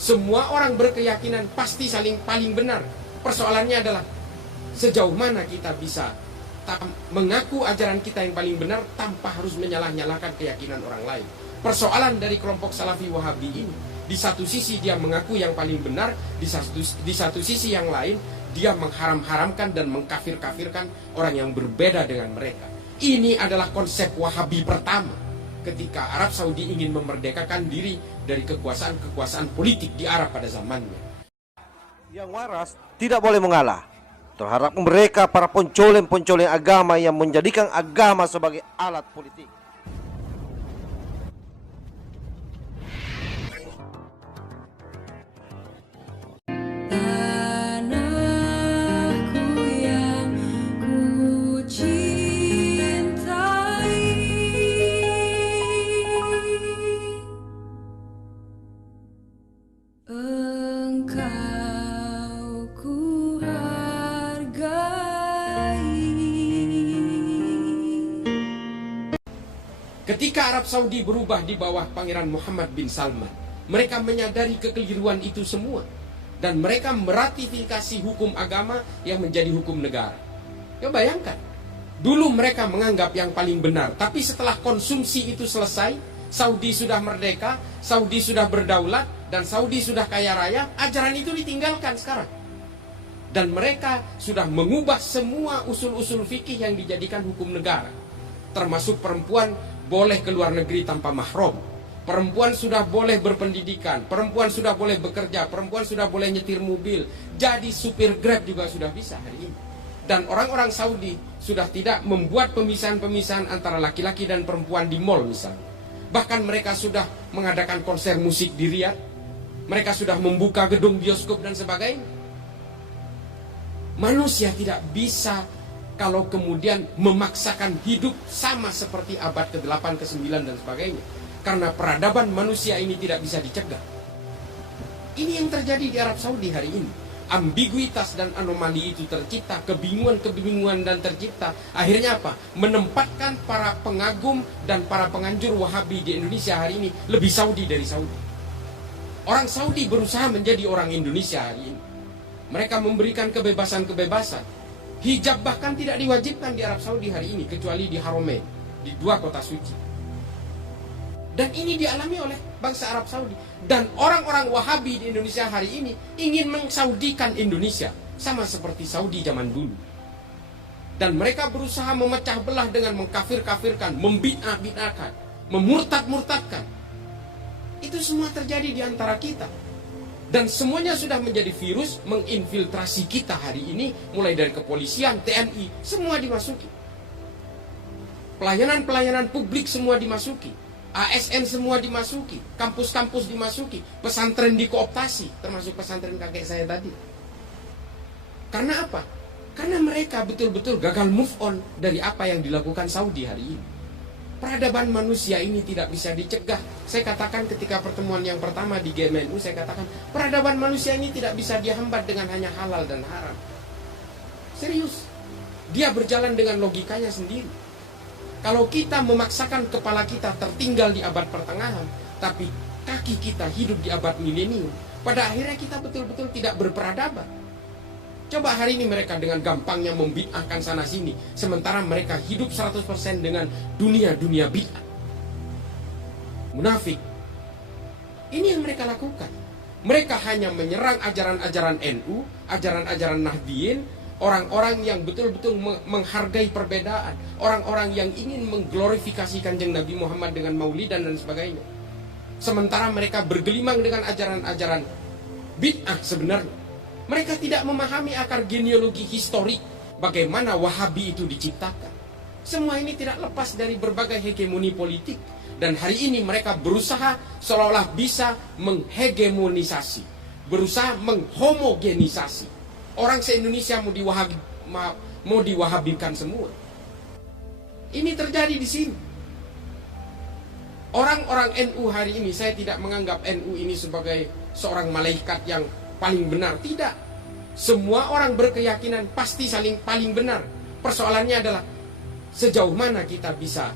Semua orang berkeyakinan pasti paling benar. Persoalannya adalah sejauh mana kita bisa mengaku ajaran kita yang paling benar tanpa harus menyalah-nyalahkan keyakinan orang lain. Persoalan dari kelompok Salafi Wahabi ini, di satu sisi dia mengaku yang paling benar, di satu sisi yang lain dia mengharam-haramkan dan mengkafir-kafirkan orang yang berbeda dengan mereka. Ini adalah konsep Wahabi pertama ketika Arab Saudi ingin memerdekakan diri dari kekuasaan politik di Arab pada zamannya. Yang waras tidak boleh mengalah terhadap mereka para pencoleng-pencoleng agama yang menjadikan agama sebagai alat politik. Ketika Arab Saudi berubah di bawah Pangeran Muhammad bin Salman, mereka menyadari kekeliruan itu semua dan mereka meratifikasi hukum agama yang menjadi hukum negara. Ya bayangkan, dulu mereka menganggap yang paling benar, tapi setelah konsumsi itu selesai, Saudi sudah merdeka, Saudi sudah berdaulat, dan Saudi sudah kaya raya, ajaran itu ditinggalkan sekarang. Dan mereka sudah mengubah semua usul-usul fikih yang dijadikan hukum negara. Termasuk perempuan boleh keluar negeri tanpa mahram, perempuan sudah boleh berpendidikan, perempuan sudah boleh bekerja, perempuan sudah boleh nyetir mobil, jadi supir Grab juga sudah bisa hari ini. Dan orang-orang Saudi sudah tidak membuat pemisahan-pemisahan antara laki-laki dan perempuan di mall misalnya. Bahkan mereka sudah mengadakan konser musik di Riyadh, mereka sudah membuka gedung bioskop dan sebagainya. Manusia tidak bisa kalau kemudian memaksakan hidup sama seperti abad ke-8, ke-9 dan sebagainya. Karena peradaban manusia ini tidak bisa dicegah. Ini yang terjadi di Arab Saudi hari ini. Ambiguitas dan anomali itu tercipta, kebingungan dan tercipta. Akhirnya apa? Menempatkan para pengagum dan para penganjur Wahabi di Indonesia hari ini lebih Saudi dari Saudi. Orang Saudi berusaha menjadi orang Indonesia hari ini. Mereka memberikan kebebasan-kebebasan. Hijab bahkan tidak diwajibkan di Arab Saudi hari ini, kecuali di Haramain, di 2 kota suci. Dan ini dialami oleh bangsa Arab Saudi. Dan orang-orang Wahabi di Indonesia hari ini ingin mengsaudikan Indonesia, sama seperti Saudi zaman dulu. Dan mereka berusaha memecah belah dengan mengkafir-kafirkan, membid'ah-bid'ahkan, memurtad-murtadkan. Itu semua terjadi di antara kita. Dan semuanya sudah menjadi virus menginfiltrasi kita hari ini, mulai dari kepolisian, TNI, semua dimasuki. Pelayanan-pelayanan publik semua dimasuki. ASN semua dimasuki. Kampus-kampus dimasuki. Pesantren dikooptasi, termasuk pesantren kakek saya tadi. Karena apa? Karena mereka betul-betul gagal move on dari apa yang dilakukan Saudi hari ini. Peradaban manusia ini tidak bisa dicegah. Saya katakan ketika pertemuan yang pertama di GMNU, saya katakan peradaban manusia ini tidak bisa dihambat dengan hanya halal dan haram. Serius. Dia berjalan dengan logikanya sendiri. Kalau kita memaksakan kepala kita tertinggal di abad pertengahan, tapi kaki kita hidup di abad milenium, pada akhirnya kita betul-betul tidak berperadaban. Coba hari ini mereka dengan gampangnya membid'ahkan sana sini, sementara mereka hidup 100% dengan dunia bid'ah. Munafik. Ini yang mereka lakukan. Mereka hanya menyerang ajaran-ajaran NU, ajaran-ajaran Nahdliyin, orang-orang yang betul-betul menghargai perbedaan, orang-orang yang ingin mengglorifikasi Kanjeng Nabi Muhammad dengan maulidan dan sebagainya. Sementara mereka bergelimang dengan ajaran-ajaran bid'ah sebenarnya. Mereka tidak memahami akar genealogi historik bagaimana Wahabi itu diciptakan. Semua ini tidak lepas dari berbagai hegemoni politik. Dan hari ini mereka berusaha seolah-olah bisa menghegemonisasi, berusaha menghomogenisasi. Orang se-Indonesia mau diwahabibkan semua. Ini terjadi di sini. Orang-orang NU hari ini, saya tidak menganggap NU ini sebagai seorang malaikat yang paling benar, tidak. Semua orang berkeyakinan pasti paling benar. Persoalannya adalah sejauh mana kita bisa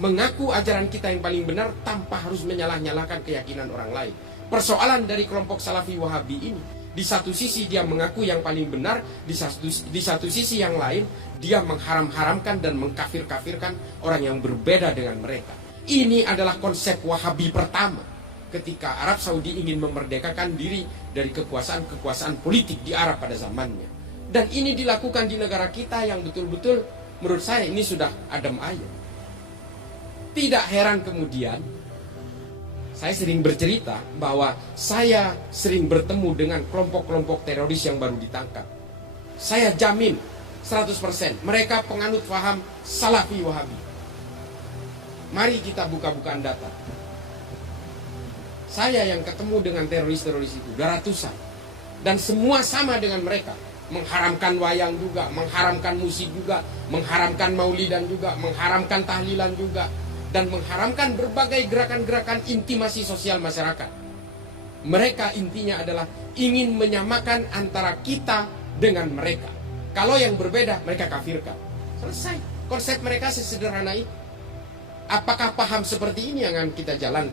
mengaku ajaran kita yang paling benar tanpa harus menyalah-nyalahkan keyakinan orang lain. Persoalan dari kelompok Salafi Wahabi ini, di satu sisi dia mengaku yang paling benar, di satu sisi yang lain dia mengharam-haramkan dan mengkafir-kafirkan orang yang berbeda dengan mereka. Ini adalah konsep Wahabi pertama ketika Arab Saudi ingin memerdekakan diri dari kekuasaan-kekuasaan politik di Arab pada zamannya. Dan ini dilakukan di negara kita yang betul-betul menurut saya ini sudah adem ayem. Tidak heran kemudian saya sering bercerita bahwa saya sering bertemu dengan kelompok-kelompok teroris yang baru ditangkap. Saya jamin 100% mereka penganut paham Salafi Wahabi. Mari kita buka-bukaan data. Saya yang ketemu dengan teroris-teroris itu ratusan. Dan semua sama dengan mereka. Mengharamkan wayang juga, mengharamkan musik juga, mengharamkan maulidan juga, mengharamkan tahlilan juga, dan mengharamkan berbagai gerakan-gerakan intimasi sosial masyarakat. Mereka intinya adalah ingin menyamakan antara kita dengan mereka. Kalau yang berbeda, mereka kafirkan. Selesai. Konsep mereka sesederhana itu. Apakah paham seperti ini yang akan kita jalankan?